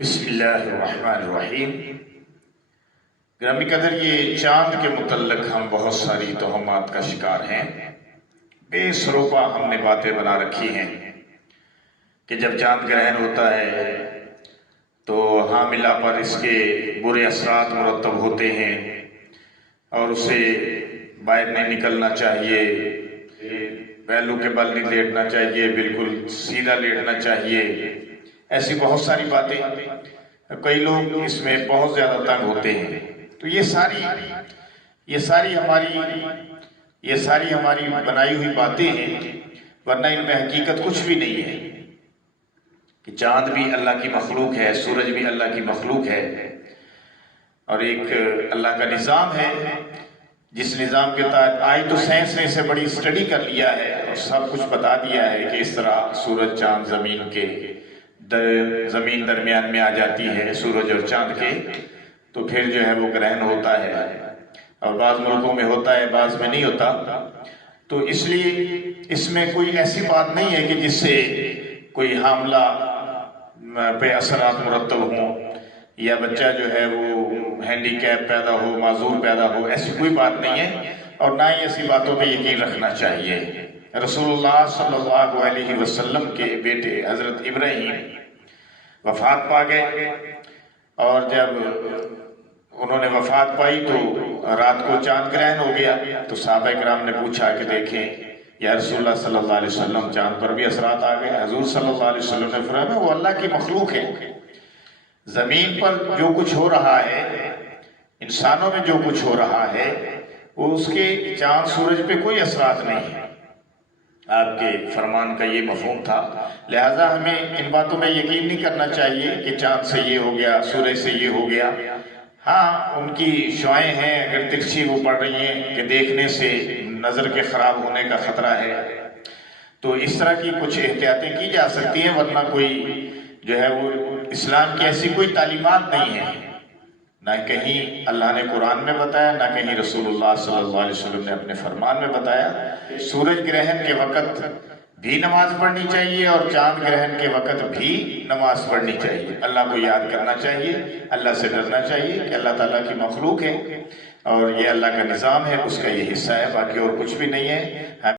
بسم اللہ الرحمن الرحیم۔ گرامی قدر، یہ چاند کے متعلق ہم بہت ساری توہمات کا شکار ہیں۔ بے سروپا ہم نے باتیں بنا رکھی ہیں کہ جب چاند گرہن ہوتا ہے تو حاملہ پر اس کے برے اثرات مرتب ہوتے ہیں اور اسے باہر نہیں نکلنا چاہیے، پہلو کے بل نہیں لیٹنا چاہیے، بالکل سیدھا لیٹنا چاہیے۔ ایسی بہت ساری باتیں، کئی لوگ اس میں بہت زیادہ تنگ ہوتے ہیں۔ تو یہ ساری ہماری بنائی ہوئی باتیں ہیں، ورنہ ان میں حقیقت کچھ بھی نہیں ہے کہ چاند بھی اللہ کی مخلوق ہے، سورج بھی اللہ کی مخلوق ہے، اور ایک اللہ کا نظام ہے جس نظام کے تحت آج تو سائنس نے اسے بڑی اسٹڈی کر لیا ہے اور سب کچھ بتا دیا ہے کہ اس طرح سورج چاند زمین درمیان میں آ جاتی ہے، سورج اور چاند کے، تو پھر جو ہے وہ گرہن ہوتا ہے، اور بعض ملکوں میں ہوتا ہے، بعض میں نہیں ہوتا۔ تو اس لیے اس میں کوئی ایسی بات نہیں ہے کہ جس سے کوئی حاملہ پہ اثرات مرتب ہوں یا بچہ جو ہے وہ ہینڈی کیپ پیدا ہو، معذور پیدا ہو، ایسی کوئی بات نہیں ہے، اور نہ ہی ایسی باتوں پہ یقین رکھنا چاہیے۔ رسول اللہ صلی اللہ علیہ وسلم کے بیٹے حضرت ابراہیم وفات پا گئے، اور جب انہوں نے وفات پائی تو رات کو چاند گرہن ہو گیا، تو صحابہ کرام نے پوچھا کہ دیکھیں یا رسول اللہ صلی اللہ علیہ وسلم، چاند پر بھی اثرات آ گئے۔ حضور صلی اللہ علیہ وسلم نے فرمایا وہ اللہ کی مخلوق ہے، زمین پر جو کچھ ہو رہا ہے، انسانوں میں جو کچھ ہو رہا ہے، وہ اس کے چاند سورج پہ کوئی اثرات نہیں ہے۔ آپ کے فرمان کا یہ مفہوم تھا، لہذا ہمیں ان باتوں میں یقین نہیں کرنا چاہیے کہ چاند سے یہ ہو گیا، سورج سے یہ ہو گیا۔ ہاں، ان کی شعاعیں ہیں، اگر ترچھی وہ پڑ رہی ہیں کہ دیکھنے سے نظر کے خراب ہونے کا خطرہ ہے، تو اس طرح کی کچھ احتیاطیں کی جا سکتی ہیں، ورنہ کوئی جو ہے وہ اسلام کی ایسی کوئی تعلیمات نہیں ہے، نہ کہیں اللہ نے قرآن میں بتایا، نہ کہیں رسول اللہ صلی اللہ علیہ وسلم نے اپنے فرمان میں بتایا۔ سورج گرہن کے وقت بھی نماز پڑھنی چاہیے اور چاند گرہن کے وقت بھی نماز پڑھنی چاہیے۔ اللہ کو یاد کرنا چاہیے، اللہ سے ڈرنا چاہیے کہ اللہ تعالیٰ کی مخلوق ہے اور یہ اللہ کا نظام ہے، اس کا یہ حصہ ہے، باقی اور کچھ بھی نہیں ہے۔